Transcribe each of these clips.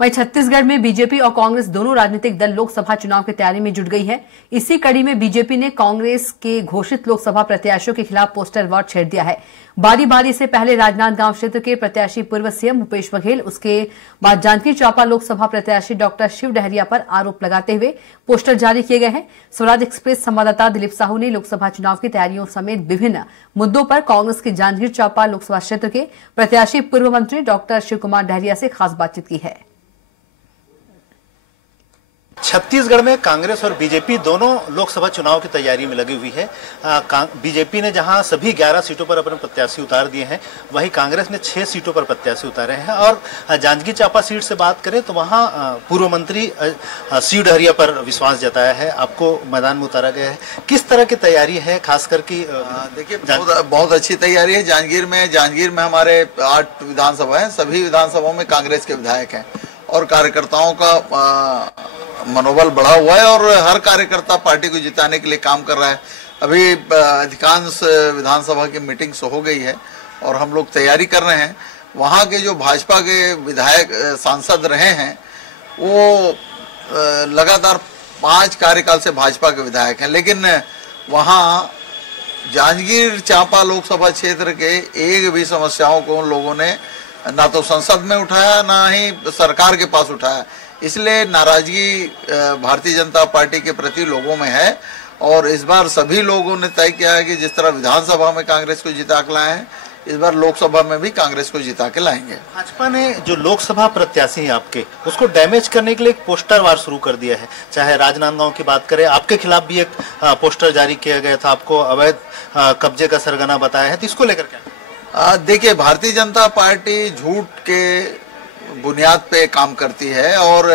वहीं छत्तीसगढ़ में बीजेपी और कांग्रेस दोनों राजनीतिक दल लोकसभा चुनाव की तैयारी में जुट गई है। इसी कड़ी में बीजेपी ने कांग्रेस के घोषित लोकसभा प्रत्याशियों के खिलाफ पोस्टर वॉर छेड़ दिया है। बारी बारी से पहले राजनांदगांव क्षेत्र के प्रत्याशी पूर्व सीएम भूपेश बघेल, उसके बाद जांजगीर चांपा लोकसभा प्रत्याशी डॉक्टर शिव डहरिया पर आरोप लगाते हुए पोस्टर जारी किए गए हैं। स्वराज एक्सप्रेस संवाददाता दिलीप साहू ने लोकसभा चुनाव की तैयारियों समेत विभिन्न मुद्दों पर कांग्रेस के जांजगीर चांपा लोकसभा क्षेत्र के प्रत्याशी पूर्व मंत्री डॉक्टर शिव कुमार डहरिया से खास बातचीत की है। छत्तीसगढ़ में कांग्रेस और बीजेपी दोनों लोकसभा चुनाव की तैयारी में लगी हुई है। बीजेपी ने जहां सभी 11 सीटों पर अपने प्रत्याशी उतार दिए हैं, वहीं कांग्रेस ने 6 सीटों पर प्रत्याशी उतारे हैं। और जांजगीर चांपा सीट से बात करें तो वहां पूर्व मंत्री शिव डहरिया पर विश्वास जताया है, आपको मैदान में उतारा गया है। किस तरह की तैयारी है, खासकर की? देखिए, बहुत अच्छी तैयारी है। जांजगीर में हमारे 8 विधानसभा है, सभी विधानसभाओं में कांग्रेस के विधायक हैं और कार्यकर्ताओं का मनोबल बढ़ा हुआ है और हर कार्यकर्ता पार्टी को जिताने के लिए काम कर रहा है। अभी अधिकांश विधानसभा की मीटिंग्स हो गई है और हम लोग तैयारी कर रहे हैं। वहाँ के जो भाजपा के विधायक सांसद रहे हैं वो लगातार 5 कार्यकाल से भाजपा के विधायक हैं, लेकिन वहाँ जांजगीर चांपा लोकसभा क्षेत्र के एक भी समस्याओं को उन लोगों ने ना तो संसद में उठाया, ना ही सरकार के पास उठाया। इसलिए नाराजगी भारतीय जनता पार्टी के प्रति लोगों में है और इस बार सभी लोगों ने तय किया है कि जिस तरह विधानसभा में कांग्रेस को जिता के लाए हैं, इस बार लोकसभा में भी कांग्रेस को जिता के लाएंगे। भाजपा ने जो लोकसभा प्रत्याशी हैं आपके, उसको डैमेज करने के लिए एक पोस्टर वार शुरू कर दिया है। चाहे राजनांदगांव की बात करें, आपके खिलाफ भी एक पोस्टर जारी किया गया था, आपको अवैध कब्जे का सरगना बताया है, तो इसको लेकर क्या? देखिए, भारतीय जनता पार्टी झूठ के बुनियाद पे काम करती है और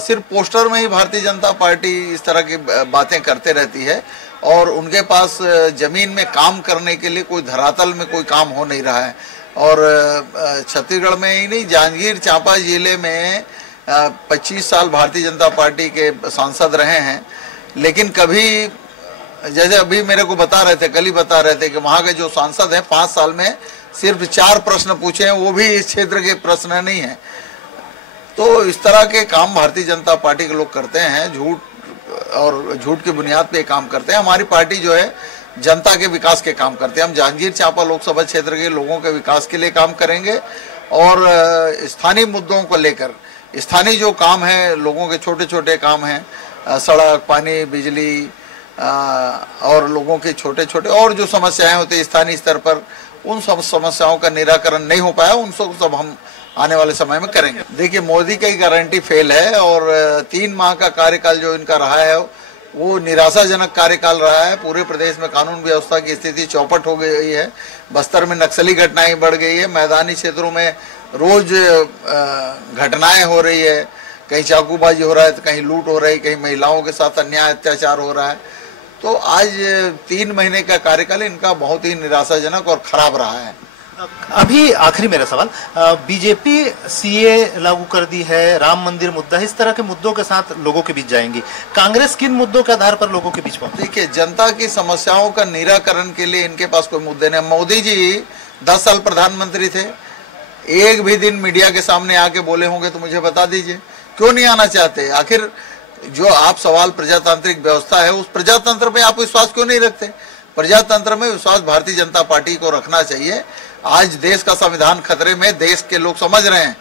सिर्फ पोस्टर में ही भारतीय जनता पार्टी इस तरह की बातें करते रहती है और उनके पास जमीन में काम करने के लिए कोई धरातल में कोई काम हो नहीं रहा है। और छत्तीसगढ़ में ही नहीं, जांजगीर चांपा जिले में 25 साल भारतीय जनता पार्टी के सांसद रहे हैं, लेकिन कभी, जैसे अभी मेरे को बता रहे थे, कल ही बता रहे थे कि वहाँ के जो सांसद हैं 5 साल में सिर्फ 4 प्रश्न पूछे हैं, वो भी इस क्षेत्र के प्रश्न नहीं है। तो इस तरह के काम भारतीय जनता पार्टी के लोग करते हैं, झूठ की बुनियाद पे काम करते हैं। हमारी पार्टी जो है जनता के विकास के काम करते हैं। हम जांजगीर चांपा लोकसभा क्षेत्र के लोगों के विकास के लिए काम करेंगे और स्थानीय मुद्दों को लेकर, स्थानीय जो काम है, लोगों के छोटे छोटे काम हैं, सड़क, पानी, बिजली और लोगों के छोटे छोटे और जो समस्याएं होती है स्थानीय स्तर पर, उन सब समस्याओं का निराकरण नहीं हो पाया, उन सब हम आने वाले समय में करेंगे। देखिए, मोदी का ही गारंटी फेल है और 3 माह का कार्यकाल जो इनका रहा है वो निराशाजनक कार्यकाल रहा है। पूरे प्रदेश में कानून व्यवस्था की स्थिति चौपट हो गई है। बस्तर में नक्सली घटनाएं बढ़ गई है। मैदानी क्षेत्रों में रोज घटनाएं हो रही है, कहीं चाकूबाजी हो रहा है तो कहीं लूट हो रही है, कहीं महिलाओं के साथ अन्याय अत्याचार हो रहा है। तो आज 3 महीने का कार्यकाल इनका बहुत ही निराशाजनक और खराब रहा है। अभी आखिरी मेरा सवाल, बीजेपी सीए लागू कर दी है, राम मंदिर मुद्दा, इस तरह के मुद्दों के साथ लोगों के बीच जाएंगी। कांग्रेस किन मुद्दों के आधार पर लोगों के बीच पहुंचे? देखिए, जनता की समस्याओं का निराकरण के लिए इनके पास कोई मुद्दे नहीं। मोदी जी 10 साल प्रधानमंत्री थे, एक भी दिन मीडिया के सामने आके बोले होंगे तो मुझे बता दीजिए, क्यों नहीं आना चाहते? आखिर जो आप सवाल प्रजातांत्रिक व्यवस्था है, उस प्रजातंत्र में आप विश्वास क्यों नहीं रखते? प्रजातंत्र में विश्वास भारतीय जनता पार्टी को रखना चाहिए। आज देश का संविधान खतरे में, देश के लोग समझ रहे हैं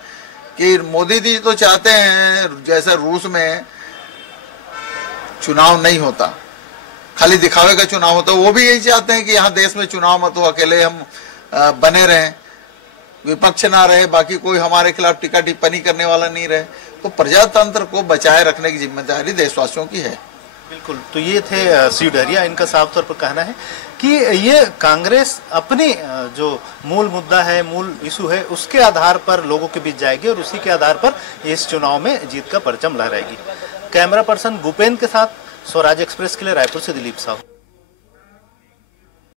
कि मोदी जी तो चाहते हैं जैसे रूस में चुनाव नहीं होता, खाली दिखावे का चुनाव होता, वो भी यही चाहते हैं कि यहाँ देश में चुनाव मत हो, अकेले हम बने रहें, विपक्ष ना रहे, बाकी कोई हमारे खिलाफ टीका टिप्पणी करने वाला नहीं रहे। तो प्रजातंत्र को बचाए रखने की जिम्मेदारी देशवासियों की है। बिल्कुल। तो ये थे शिव डहरिया, इनका साफ तौर पर कहना है कि ये कांग्रेस अपनी जो मूल मुद्दा है, मूल इशू है, उसके आधार पर लोगों के बीच जाएगी और उसी के आधार पर इस चुनाव में जीत का परचम लहराएगी। कैमरा पर्सन भूपेंद्र के साथ स्वराज एक्सप्रेस के लिए रायपुर से दिलीप साहू।